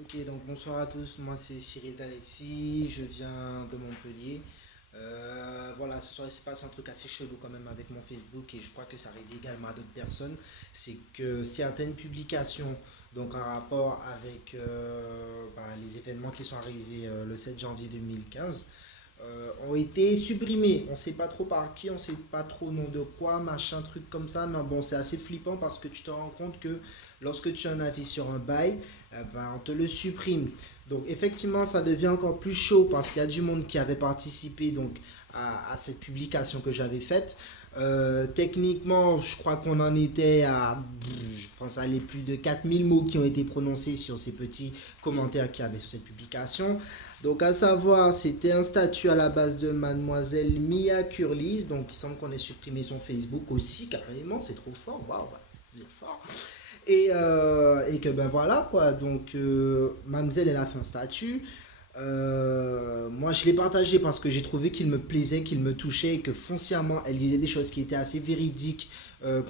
Ok, donc bonsoir à tous, moi c'est Cyril Alexis, je viens de Montpellier. Voilà, ce soir il s'est passé un truc assez chelou quand même avec mon Facebook et je crois que ça arrive également à d'autres personnes. C'est que certaines publications, donc en rapport avec les événements qui sont arrivés le 7 janvier 2015, ont été supprimés. On ne sait pas trop par qui, on ne sait pas trop nom de quoi, machin, truc comme ça. Mais bon, c'est assez flippant parce que tu te rends compte que lorsque tu as un avis sur un bail, on te le supprime. Donc effectivement, ça devient encore plus chaud parce qu'il y a du monde qui avait participé donc, à cette publication que j'avais faite. Techniquement, je crois qu'on en était à, je pense, à les plus de 4000 mots qui ont été prononcés sur ces petits commentaires qu'il y avait sur cette publication. Donc, à savoir, c'était un statut à la base de mademoiselle Mia Curlis. Donc, il semble qu'on ait supprimé son Facebook aussi, carrément, c'est trop fort. Waouh, bien fort. Et que ben voilà quoi, donc mademoiselle elle a fait un statut. Moi je l'ai partagé parce que j'ai trouvé qu'il me plaisait, qu'il me touchait et que foncièrement elle disait des choses qui étaient assez véridiques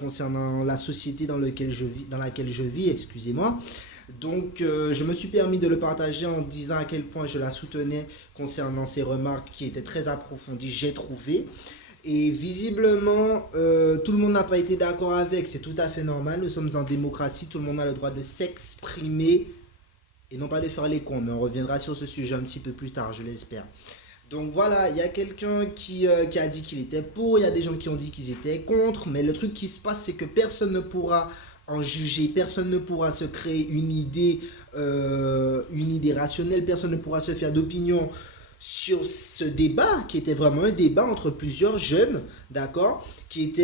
concernant la société dans laquelle je vis, excusez-moi. Donc je me suis permis de le partager en disant à quel point je la soutenais concernant ses remarques qui étaient très approfondies, j'ai trouvé. Et visiblement, tout le monde n'a pas été d'accord avec. C'est tout à fait normal. Nous sommes en démocratie. Tout le monde a le droit de s'exprimer et non pas de faire les cons. Mais on reviendra sur ce sujet un petit peu plus tard, je l'espère. Donc voilà, il y a quelqu'un qui a dit qu'il était pour. Il y a des gens qui ont dit qu'ils étaient contre. Mais le truc qui se passe, c'est que personne ne pourra en juger. Personne ne pourra se créer une idée rationnelle. Personne ne pourra se faire d'opinion sur ce débat qui était vraiment un débat entre plusieurs jeunes, d'accord, qui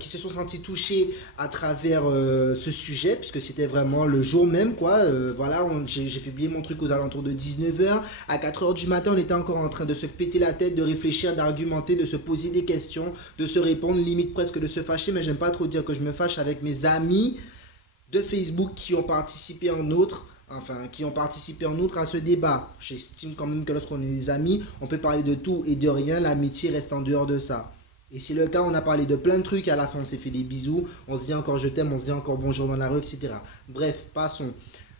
se sont sentis touchés à travers ce sujet, puisque c'était vraiment le jour même, quoi. Voilà, j'ai publié mon truc aux alentours de 19 h. À 4 h du matin, on était encore en train de se péter la tête, de réfléchir, d'argumenter, de se poser des questions, de se répondre, limite presque de se fâcher, mais j'aime pas trop dire que je me fâche avec mes amis de Facebook qui ont participé en outre, à ce débat. J'estime quand même que lorsqu'on est des amis, on peut parler de tout et de rien, l'amitié reste en dehors de ça. Et c'est le cas, on a parlé de plein de trucs, à la fin on s'est fait des bisous, on se dit encore je t'aime, on se dit encore bonjour dans la rue, etc. Bref, passons.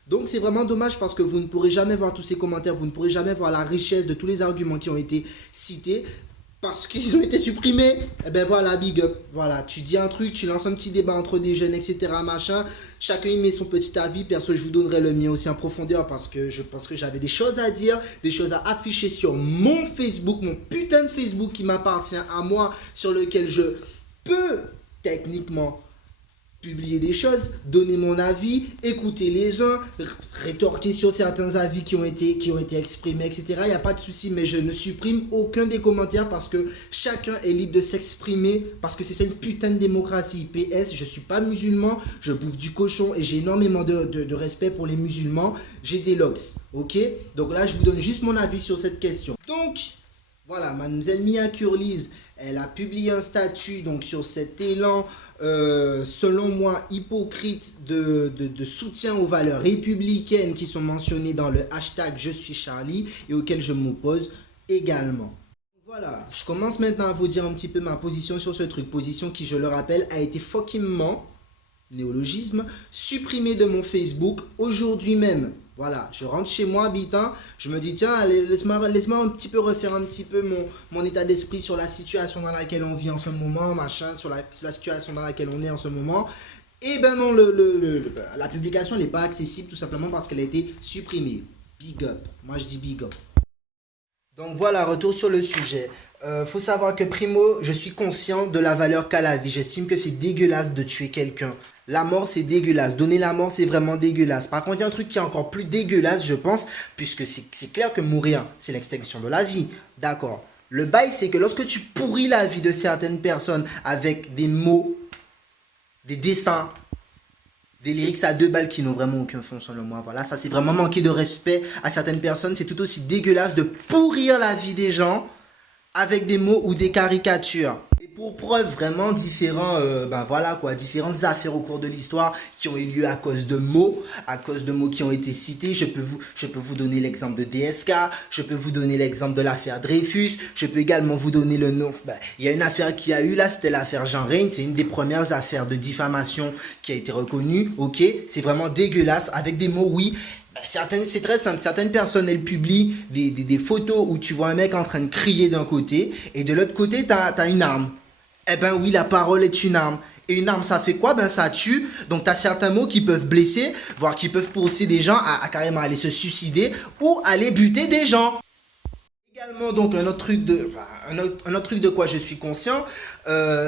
Donc c'est vraiment dommage parce que vous ne pourrez jamais voir tous ces commentaires, vous ne pourrez jamais voir la richesse de tous les arguments qui ont été cités parce qu'ils ont été supprimés. Eh ben voilà, big up. Voilà, tu dis un truc, tu lances un petit débat entre des jeunes, etc. Machin. Chacun y met son petit avis. Perso, je vous donnerai le mien aussi en profondeur parce que je pense que j'avais des choses à dire, des choses à afficher sur mon Facebook, mon putain de Facebook qui m'appartient à moi, sur lequel je peux techniquement publier des choses, donner mon avis, écouter les uns, rétorquer sur certains avis qui ont été exprimés, etc. Il n'y a pas de souci, mais je ne supprime aucun des commentaires parce que chacun est libre de s'exprimer, parce que c'est ça une putain de démocratie. PS, je ne suis pas musulman, je bouffe du cochon et j'ai énormément de respect pour les musulmans. J'ai des locks, ok? Donc là, je vous donne juste mon avis sur cette question. Donc, voilà, mademoiselle Mia Curlis, elle a publié un statut donc, sur cet élan, selon moi, hypocrite de soutien aux valeurs républicaines qui sont mentionnées dans le hashtag Je suis Charlie et auquel je m'oppose également. Voilà, je commence maintenant à vous dire un petit peu ma position sur ce truc. Position qui, je le rappelle, a été fuckingment, néologisme, supprimée de mon Facebook aujourd'hui même. Voilà, je rentre chez moi, habitant, je me dis, tiens, allez, laisse-moi un petit peu refaire un petit peu mon état d'esprit sur la situation dans laquelle on vit en ce moment, machin, sur la situation dans laquelle on est en ce moment. Et ben non, la publication n'est pas accessible tout simplement parce qu'elle a été supprimée. Big up, moi je dis big up. Donc voilà, retour sur le sujet. Faut savoir que primo, je suis conscient de la valeur qu'a la vie. J'estime que c'est dégueulasse de tuer quelqu'un. La mort, c'est dégueulasse. Donner la mort, c'est vraiment dégueulasse. Par contre, il y a un truc qui est encore plus dégueulasse, je pense, puisque c'est clair que mourir, c'est l'extinction de la vie. D'accord. Le bail, c'est que lorsque tu pourris la vie de certaines personnes avec des mots, des dessins, des lyrics à 2 balles qui n'ont vraiment aucun fond selon moi. Voilà, ça c'est vraiment manquer de respect à certaines personnes. C'est tout aussi dégueulasse de pourrir la vie des gens avec des mots ou des caricatures. Et pour preuve, vraiment différentes affaires au cours de l'histoire qui ont eu lieu à cause de mots qui ont été cités. Je peux vous donner l'exemple de DSK, je peux vous donner l'exemple de l'affaire Dreyfus, je peux également vous donner le nom. Il y a une affaire qui a eu là, c'était l'affaire Jean Reyne, c'est une des premières affaires de diffamation qui a été reconnue, ok? C'est vraiment dégueulasse, avec des mots, oui. C'est très simple. Certaines personnes, elles publient des photos où tu vois un mec en train de crier d'un côté et de l'autre côté, tu as une arme. Eh ben oui, la parole est une arme. Et une arme, ça fait quoi? Ben ça tue. Donc tu as certains mots qui peuvent blesser, voire qui peuvent pousser des gens à carrément aller se suicider ou aller buter des gens. Également, donc un autre truc de quoi je suis conscient,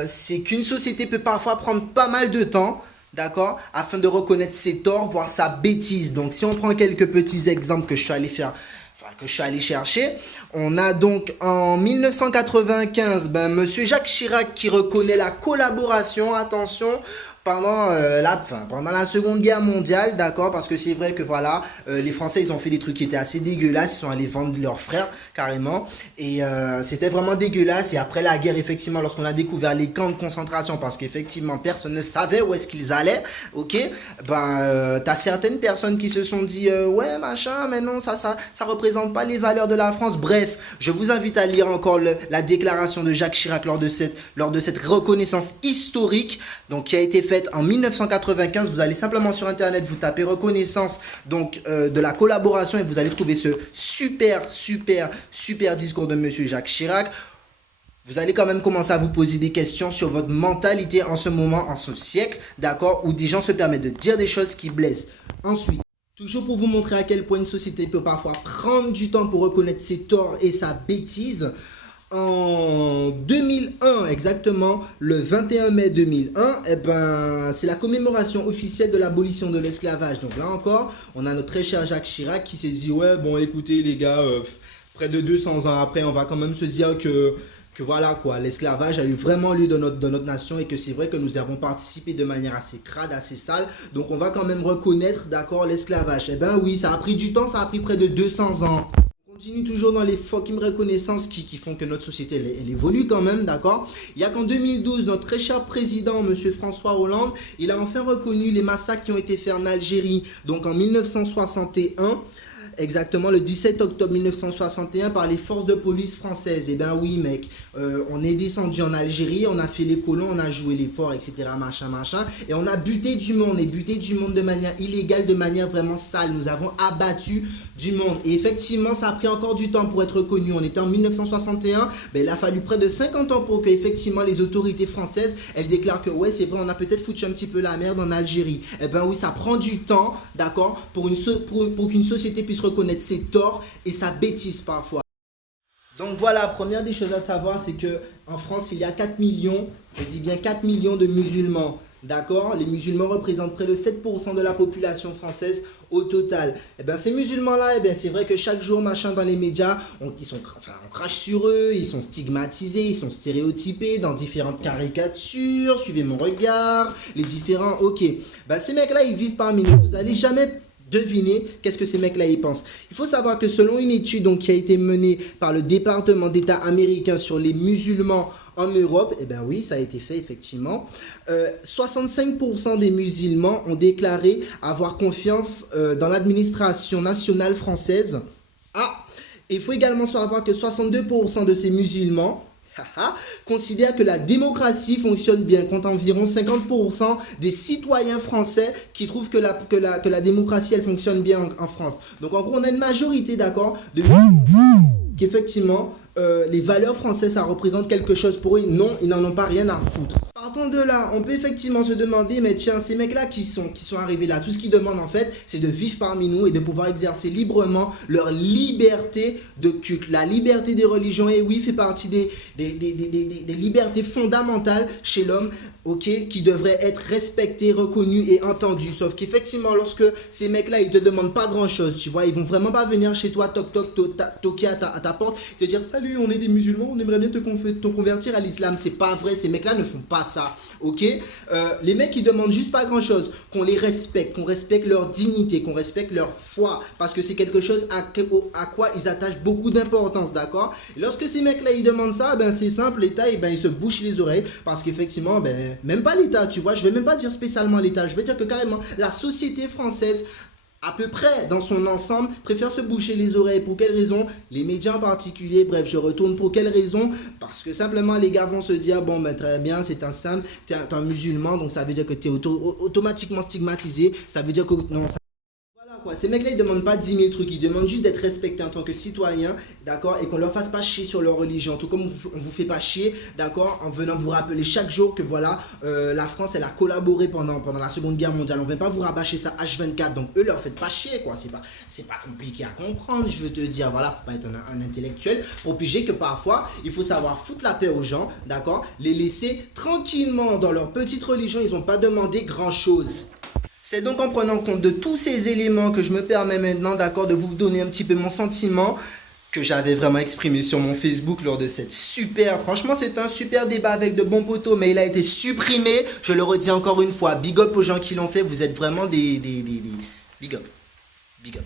c'est qu'une société peut parfois prendre pas mal de temps, d'accord, afin de reconnaître ses torts, voire sa bêtise. Donc si on prend quelques petits exemples que je suis allé faire, que je suis allé chercher, on a donc en 1995, ben, Monsieur Jacques Chirac qui reconnaît la collaboration, attention, pendant la Seconde Guerre mondiale, d'accord, parce que c'est vrai que voilà, les Français ils ont fait des trucs qui étaient assez dégueulasses, ils sont allés vendre leurs frères carrément, et c'était vraiment dégueulasse. Et après la guerre, effectivement, lorsqu'on a découvert les camps de concentration, parce qu'effectivement personne ne savait où est-ce qu'ils allaient, ok, t'as certaines personnes qui se sont dit ouais machin, mais non ça représente pas les valeurs de la France. Bref, je vous invite à lire encore la déclaration de Jacques Chirac lors de cette reconnaissance historique, donc qui a été faite en 1995. Vous allez simplement sur internet, vous tapez reconnaissance donc de la collaboration et vous allez trouver ce super discours de Monsieur Jacques Chirac. Vous allez quand même commencer à vous poser des questions sur votre mentalité en ce moment, en ce siècle, d'accord, où des gens se permettent de dire des choses qui blessent. Ensuite, toujours pour vous montrer à quel point une société peut parfois prendre du temps pour reconnaître ses torts et sa bêtise, en 2001, exactement, le 21 mai 2001, eh ben, c'est la commémoration officielle de l'abolition de l'esclavage. Donc là encore, on a notre très cher Jacques Chirac qui s'est dit, ouais, bon, écoutez les gars, près de 200 ans après, on va quand même se dire que voilà quoi, l'esclavage a eu vraiment lieu dans notre nation et que c'est vrai que nous avons participé de manière assez crade, assez sale. Donc on va quand même reconnaître, d'accord, l'esclavage. Eh ben oui, ça a pris du temps, ça a pris près de 200 ans. Continue toujours dans les fucking reconnaissances qui font que notre société elle évolue quand même, d'accord. Il y a qu'en 2012, notre très cher président, monsieur François Hollande, il a enfin reconnu les massacres qui ont été faits en Algérie, donc en 1961. Exactement, le 17 octobre 1961 par les forces de police françaises. Et ben oui mec, on est descendu en Algérie, on a fait les colons, on a joué les forts, etc. machin. Et on a buté du monde, de manière illégale, de manière vraiment sale. Nous avons abattu du monde. Et effectivement, ça a pris encore du temps pour être reconnu. On était en 1961, ben, il a fallu près de 50 ans pour que effectivement les autorités françaises, elles déclarent que ouais c'est vrai, on a peut-être foutu un petit peu la merde en Algérie. Et ben oui, ça prend du temps, d'accord, pour qu'une société puisse reconnaître ses torts et sa bêtise parfois. Donc voilà, première des choses à savoir, c'est que en France, il y a 4 millions, je dis bien 4 millions de musulmans. D'accord, les musulmans représentent près de 7% de la population française au total. Et bien ces musulmans-là, c'est vrai que chaque jour, machin, dans les médias, on crache sur eux, ils sont stigmatisés, ils sont stéréotypés dans différentes caricatures, suivez mon regard, les différents, ok. Ben, ces mecs-là, ils vivent parmi nous, vous n'allez jamais deviner qu'est-ce que ces mecs-là y pensent. Il faut savoir que selon une étude donc, qui a été menée par le département d'État américain sur les musulmans en Europe, eh bien oui, ça a été fait effectivement. 65% des musulmans ont déclaré avoir confiance dans l'administration nationale française. Ah, il faut également savoir que 62% de ces musulmans considère que la démocratie fonctionne bien, compte environ 50% des citoyens français qui trouvent que la démocratie elle fonctionne bien en France. Donc en gros on a une majorité d'accord de qu'effectivement les valeurs françaises ça représente quelque chose pour eux. Non, ils n'en ont pas rien à foutre. Partant de là, on peut effectivement se demander, mais tiens, ces mecs-là qui sont arrivés là, tout ce qu'ils demandent en fait, c'est de vivre parmi nous et de pouvoir exercer librement leur liberté de culte. La liberté des religions, et oui, fait partie des libertés fondamentales chez l'homme, ok, qui devraient être respectées, reconnues et entendues. Sauf qu'effectivement, lorsque ces mecs-là, ils te demandent pas grand-chose, tu vois, ils vont vraiment pas venir chez toi, toquer à ta porte, te dire, salut, on est des musulmans, on aimerait bien te convertir à l'islam. C'est pas vrai, ces mecs-là ne font pas ça, ok. Les mecs ils demandent juste pas grand chose, qu'on les respecte, qu'on respecte leur dignité, qu'on respecte leur foi, parce que c'est quelque chose à quoi ils attachent beaucoup d'importance, d'accord. Lorsque ces mecs là ils demandent ça, ben c'est simple, l'État ils se bouchent les oreilles, parce qu'effectivement même pas l'État, tu vois, je vais même pas dire spécialement l'État, je vais dire que carrément la société française à peu près dans son ensemble, préfère se boucher les oreilles. Pour quelle raison? Les médias en particulier, bref, je retourne pour quelle raison? Parce que simplement les gars vont se dire, bon ben très bien, c'est un simple, t'es un musulman, donc ça veut dire que t'es automatiquement stigmatisé, ça veut dire que non, Quoi. Ces mecs-là, ils demandent pas 10 000 trucs, ils demandent juste d'être respectés en tant que citoyens, d'accord, et qu'on leur fasse pas chier sur leur religion, tout comme on vous fait pas chier, d'accord, en venant vous rappeler chaque jour que voilà, la France, elle a collaboré pendant la Seconde Guerre mondiale, on ne vient pas vous rabâcher ça H24, donc eux, leur faites pas chier, quoi, c'est pas compliqué à comprendre, je veux te dire, voilà, faut pas être un intellectuel pour piger que parfois, il faut savoir foutre la paix aux gens, d'accord, les laisser tranquillement dans leur petite religion, ils n'ont pas demandé grand-chose. C'est donc en prenant compte de tous ces éléments que je me permets maintenant, d'accord, de vous donner un petit peu mon sentiment que j'avais vraiment exprimé sur mon Facebook lors de cette franchement c'est un super débat avec de bons poteaux, mais il a été supprimé, je le redis encore une fois, big up aux gens qui l'ont fait, vous êtes vraiment des big up, big up.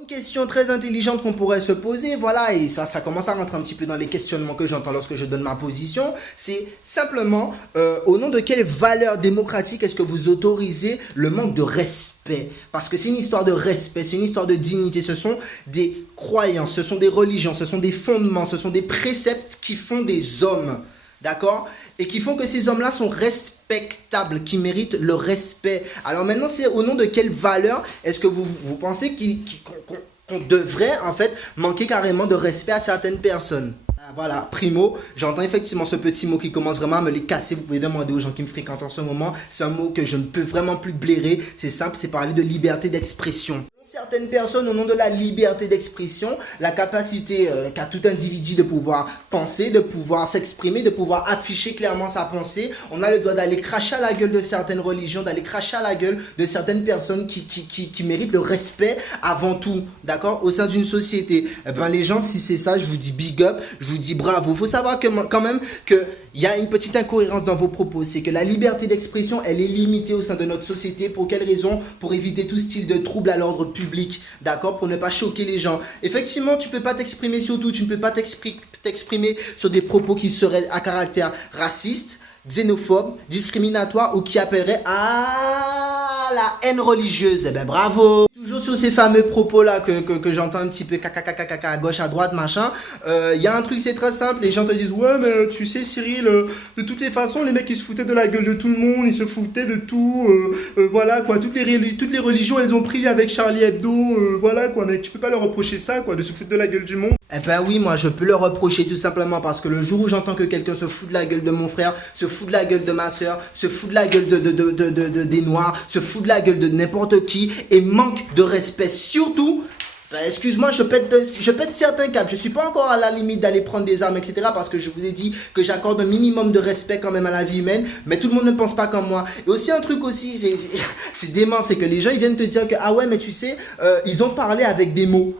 Une question très intelligente qu'on pourrait se poser, voilà, et ça commence à rentrer un petit peu dans les questionnements que j'entends lorsque je donne ma position, c'est simplement, au nom de quelle valeur démocratique est-ce que vous autorisez le manque de respect? Parce que c'est une histoire de respect, c'est une histoire de dignité, ce sont des croyances, ce sont des religions, ce sont des fondements, ce sont des préceptes qui font des hommes, d'accord? Et qui font que ces hommes-là sont respectables, qui méritent le respect. Alors maintenant, c'est au nom de quelle valeur est-ce que vous pensez qu'on devrait en fait manquer carrément de respect à certaines personnes? Voilà, primo, j'entends effectivement ce petit mot qui commence vraiment à me les casser. Vous pouvez demander aux gens qui me fréquentent en ce moment. C'est un mot que je ne peux vraiment plus blairer. C'est simple, c'est parler de liberté d'expression. Certaines personnes, au nom de la liberté d'expression, la capacité qu'a tout individu de pouvoir penser, de pouvoir s'exprimer, de pouvoir afficher clairement sa pensée, on a le droit d'aller cracher à la gueule de certaines religions, d'aller cracher à la gueule de certaines personnes qui méritent le respect avant tout, d'accord, au sein d'une société. Eh ben, les gens, si c'est ça, je vous dis big up, je vous dis bravo. Il faut savoir que, quand même que il y a une petite incohérence dans vos propos, c'est que la liberté d'expression, elle est limitée au sein de notre société. Pour quelle raison? Pour éviter tout style de trouble à l'ordre public, d'accord? Pour ne pas choquer les gens. Effectivement, tu ne peux pas t'exprimer sur tout, tu ne peux pas t'exprimer sur des propos qui seraient à caractère raciste, xénophobe, discriminatoire ou qui appelleraient à la haine religieuse. Eh ben bravo! Toujours sur ces fameux propos-là que j'entends un petit peu caca à gauche, à droite, machin. Il y a un truc, c'est très simple. Les gens te disent, ouais, mais tu sais, Cyril, de toutes les façons, les mecs, ils se foutaient de la gueule de tout le monde, ils se foutaient de tout. Voilà, quoi. Toutes les religions, elles ont pris avec Charlie Hebdo. Voilà, quoi, mec. Tu peux pas leur reprocher ça, quoi, de se foutre de la gueule du monde. Eh ben oui, moi, je peux leur reprocher tout simplement parce que le jour où j'entends que quelqu'un se fout de la gueule de mon frère, se fout de la gueule de ma soeur, se fout de la gueule des noirs, se fout de la gueule de n'importe qui et manque de respect, surtout, ben, excuse-moi, je pète certains câbles. Je suis pas encore à la limite d'aller prendre des armes, etc. Parce que je vous ai dit que j'accorde un minimum de respect quand même à la vie humaine. Mais tout le monde ne pense pas comme moi. Et aussi un truc aussi, c'est dément, c'est que les gens ils viennent te dire que ah ouais mais tu sais, ils ont parlé avec des mots.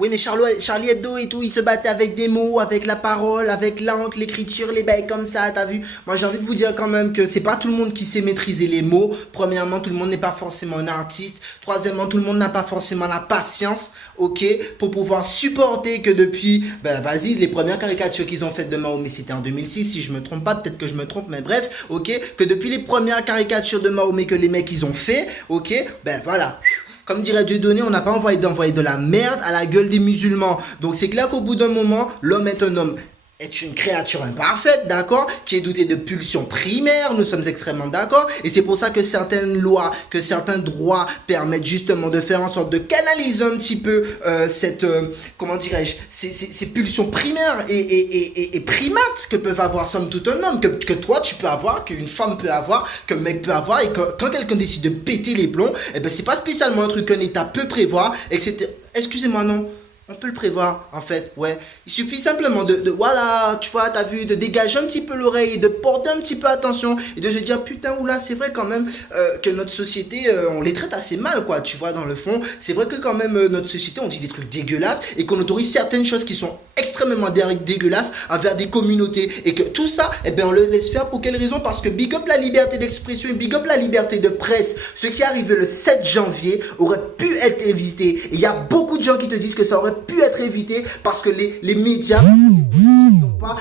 Oui, mais Charlie Hebdo et tout, ils se battaient avec des mots, avec la parole, avec l'encre, l'écriture, les bails comme ça, t'as vu? Moi, j'ai envie de vous dire quand même que c'est pas tout le monde qui sait maîtriser les mots. Premièrement, tout le monde n'est pas forcément un artiste. Troisièmement, tout le monde n'a pas forcément la patience, ok, pour pouvoir supporter que depuis, ben vas-y, les premières caricatures qu'ils ont faites de Mahomet, c'était en 2006, si je me trompe pas, peut-être que je me trompe, mais bref, ok, que depuis les premières caricatures de Mahomet que les mecs, ils ont fait, ok, ben voilà. Comme dirait Dieudonné, on n'a pas envoyé d'envoyer de la merde à la gueule des musulmans. Donc c'est clair qu'au bout d'un moment, l'homme est un homme. Est une créature imparfaite, d'accord, qui est dotée de pulsions primaires, nous sommes extrêmement d'accord, et c'est pour ça que certaines lois, que certains droits permettent justement de faire en sorte de canaliser un petit peu comment dirais-je, ces pulsions primaires et primates que peuvent avoir somme toute un homme, que toi tu peux avoir, qu'une femme peut avoir, qu'un mec peut avoir, et que quand quelqu'un décide de péter les plombs, eh ben c'est pas spécialement un truc qu'un État peut prévoir, etc. Excusez-moi, non. On peut le prévoir, en fait, ouais. Il suffit simplement voilà, tu vois, t'as vu, de dégager un petit peu l'oreille, de porter un petit peu attention et de se dire, putain, oula, c'est vrai quand même que notre société, on les traite assez mal, quoi, tu vois, dans le fond. C'est vrai que quand même, notre société, on dit des trucs dégueulasses et qu'on autorise certaines choses qui sont extrêmement dégueulasses envers des communautés et que tout ça, eh ben, on le laisse faire pour quelle raison? Parce que big up la liberté d'expression et big up la liberté de presse. Ce qui est arrivé le 7 janvier aurait pu être évité. Il y a beaucoup de gens qui te disent que ça aurait pu être évité parce que les médias n'ont pas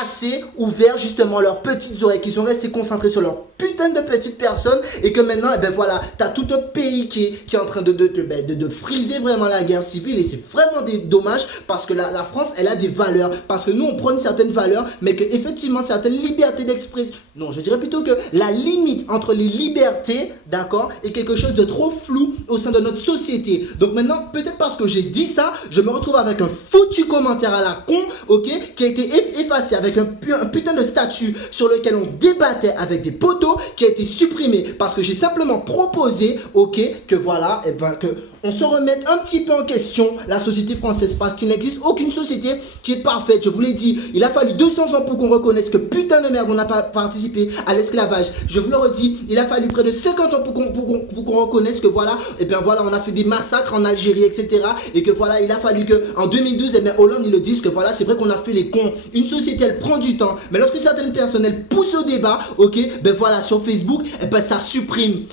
assez ouvert justement leurs petites oreilles, qui sont restés concentrés sur leurs putain de petites personnes et que maintenant, eh ben voilà, tu as tout un pays qui est en train de friser vraiment la guerre civile et c'est vraiment dommage parce que la France, elle a des valeurs, parce que nous, on prône certaines valeurs, mais que effectivement certaines libertés d'expression, non, je dirais plutôt que la limite entre les libertés, d'accord, est quelque chose de trop flou au sein de notre société. Donc maintenant, peut-être parce que j'ai dit ça, je me retrouve avec un foutu commentaire à la con, ok, qui a été effacé avec un putain de statut sur lequel on débattait avec des poteaux, qui a été supprimé parce que j'ai simplement proposé, ok, que voilà, et ben que on se remette un petit peu en question la société française parce qu'il n'existe aucune société qui est parfaite. Je vous l'ai dit, il a fallu 200 ans pour qu'on reconnaisse que putain de merde on n'a pas participé à l'esclavage. Je vous le redis, il a fallu près de 50 ans pour qu'on reconnaisse que voilà, et bien voilà, on a fait des massacres en Algérie, etc. Et que voilà, il a fallu que en 2012, et bien Hollande ils le disent que voilà, c'est vrai qu'on a fait les cons. Une société elle prend du temps, mais lorsque certaines personnes elles poussent au débat, ok, ben voilà, sur Facebook, et ben ça supprime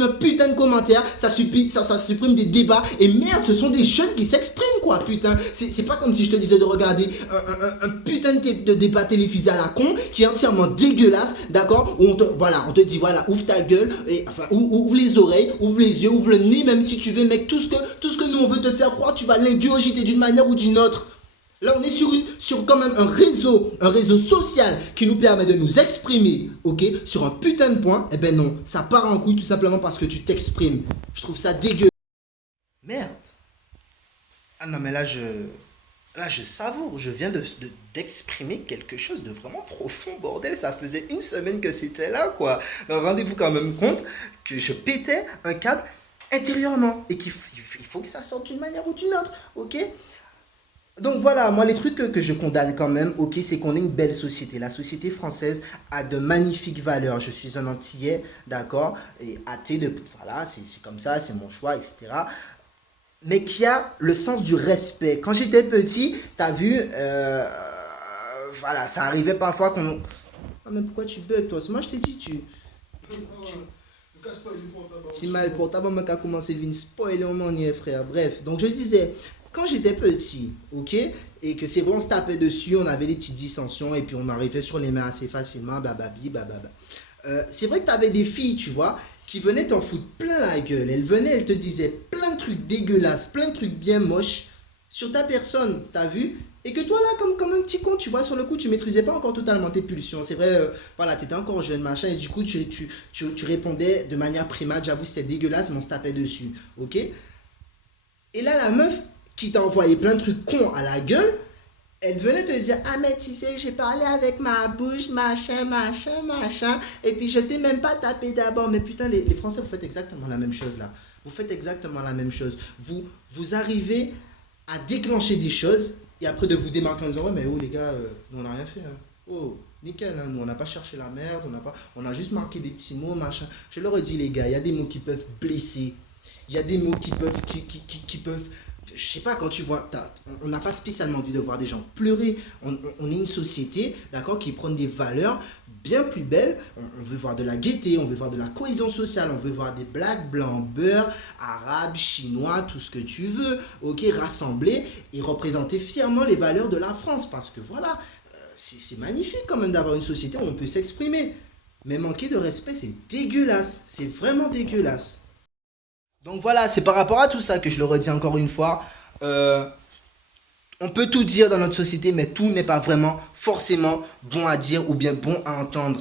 un putain de commentaire, ça supprime des débats et merde, ce sont des jeunes qui s'expriment quoi, putain. C'est pas comme si je te disais de regarder un putain de débat télévisé à la con qui est entièrement dégueulasse, d'accord, où on te dit voilà, ouvre ta gueule, et enfin ouvre les oreilles, ouvre les yeux, ouvre le nez même si tu veux, mec, tout ce que nous on veut te faire croire, tu vas l'ingurgiter d'une manière ou d'une autre. Là, on est sur quand même un réseau social qui nous permet de nous exprimer, ok, sur un putain de point. Eh ben non, ça part en couille tout simplement parce que tu t'exprimes. Je trouve ça dégueu. Merde. Ah non, mais là, je savoure. Je viens d'exprimer quelque chose de vraiment profond, bordel. Ça faisait une semaine que c'était là, quoi. Donc, rendez-vous quand même compte que je pétais un câble intérieurement et qu'il faut que ça sorte d'une manière ou d'une autre, ok. Donc voilà, moi les trucs que je condamne quand même, ok, c'est qu'on est une belle société. La société française a de magnifiques valeurs. Je suis un Antillais, d'accord, et athée voilà, c'est comme ça, c'est mon choix, etc. Mais qui a le sens du respect. Quand j'étais petit, t'as vu, voilà, ça arrivait parfois qu'on... Ah mais pourquoi tu bugs toi? Moi je t'ai dit, tu mal pour ta maman qui a commencé à venir spoiler au monde, frère. Bref, donc je disais... Quand j'étais petit, ok, et que c'est vrai, on se tapait dessus, on avait des petites dissensions et puis on arrivait sur les mains assez facilement, blablabla, blablabla. C'est vrai que tu avais des filles, tu vois, qui venaient t'en foutre plein la gueule. Elles venaient, elles te disaient plein de trucs dégueulasses, plein de trucs bien moches sur ta personne, t'as vu? Et que toi là, comme un petit con, tu vois, sur le coup, tu maîtrisais pas encore totalement tes pulsions. C'est vrai, voilà, tu étais encore jeune, machin, et du coup, tu répondais de manière primate. J'avoue, c'était dégueulasse, mais on se tapait dessus, ok? Et là, la meuf qui t'a envoyé plein de trucs cons à la gueule, elle venait te dire, ah mais tu sais, j'ai parlé avec ma bouche, machin, et puis je t'ai même pas tapé d'abord. Mais putain, les Français, vous faites exactement la même chose là. Vous faites exactement la même chose. Vous arrivez à déclencher des choses, et après de vous démarquer en disant, ouais mais oh les gars, nous on n'a rien fait. Hein. Oh, nickel, hein, nous on n'a pas cherché la merde, on a juste marqué des petits mots, machin. Je leur ai dit les gars, il y a des mots qui peuvent blesser. Il y a des mots qui peuvent je sais pas, quand tu vois, on n'a pas spécialement envie de voir des gens pleurer. On est une société, d'accord, qui prône des valeurs bien plus belles. On veut voir de la gaieté, on veut voir de la cohésion sociale, on veut voir des blacks, blancs, beurre, arabes, chinois, tout ce que tu veux, ok, rassemblés et représenter fièrement les valeurs de la France. Parce que voilà, c'est magnifique quand même d'avoir une société où on peut s'exprimer. Mais manquer de respect, c'est dégueulasse. C'est vraiment dégueulasse. Donc voilà, c'est par rapport à tout ça que je le redis encore une fois. On peut tout dire dans notre société, mais tout n'est pas vraiment forcément bon à dire ou bien bon à entendre.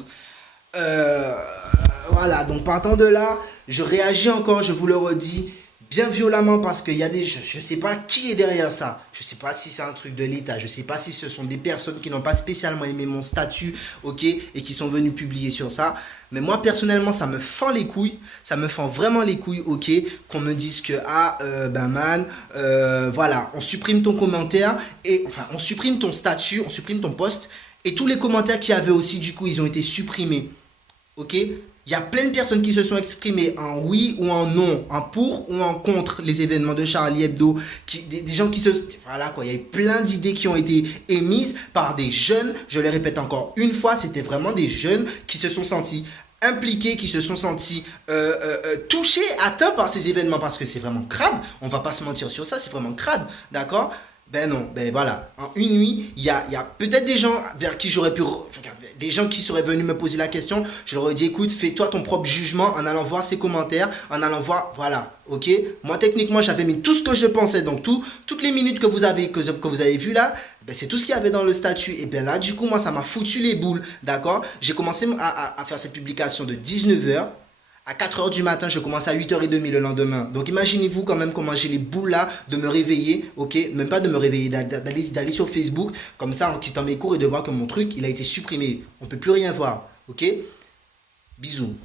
Voilà, donc partant de là, je réagis encore, je vous le redis, bien violemment parce qu'il y a des... Je ne sais pas qui est derrière ça. Je ne sais pas si c'est un truc de l'État. Je ne sais pas si ce sont des personnes qui n'ont pas spécialement aimé mon statut, ok, et qui sont venues publier sur ça. Mais moi, personnellement, ça me fend les couilles. Ça me fend vraiment les couilles, ok, qu'on me dise que, voilà, on supprime ton commentaire, enfin, on supprime ton statut, on supprime ton post, et tous les commentaires qu'il y avait aussi, du coup, ils ont été supprimés, ok. Il y a plein de personnes qui se sont exprimées en oui ou en non, en pour ou en contre les événements de Charlie Hebdo. Des gens qui se... Voilà quoi, il y a eu plein d'idées qui ont été émises par des jeunes. Je le répète encore une fois, c'était vraiment des jeunes qui se sont sentis impliqués, qui se sont sentis touchés, atteints par ces événements. Parce que c'est vraiment crade, on va pas se mentir sur ça, c'est vraiment crade, d'accord ? Ben non, ben voilà. En une nuit, il y a peut-être des gens vers qui j'aurais pu... Des gens qui seraient venus me poser la question, je leur aurais dit, écoute, fais-toi ton propre jugement en allant voir ces commentaires, en allant voir... Voilà, ok. Moi, techniquement, j'avais mis tout ce que je pensais. Donc, toutes les minutes que vous avez vues là, ben, c'est tout ce qu'il y avait dans le statut. Et bien là, du coup, moi, ça m'a foutu les boules, d'accord. J'ai commencé à faire cette publication de 19h. À 4 heures du matin, je commence à 8h30 le lendemain. Donc imaginez-vous quand même comment j'ai les boules là de me réveiller, ok? Même pas de me réveiller, d'aller sur Facebook, comme ça en quittant mes cours et de voir que mon truc, il a été supprimé. On peut plus rien voir, ok? Bisous.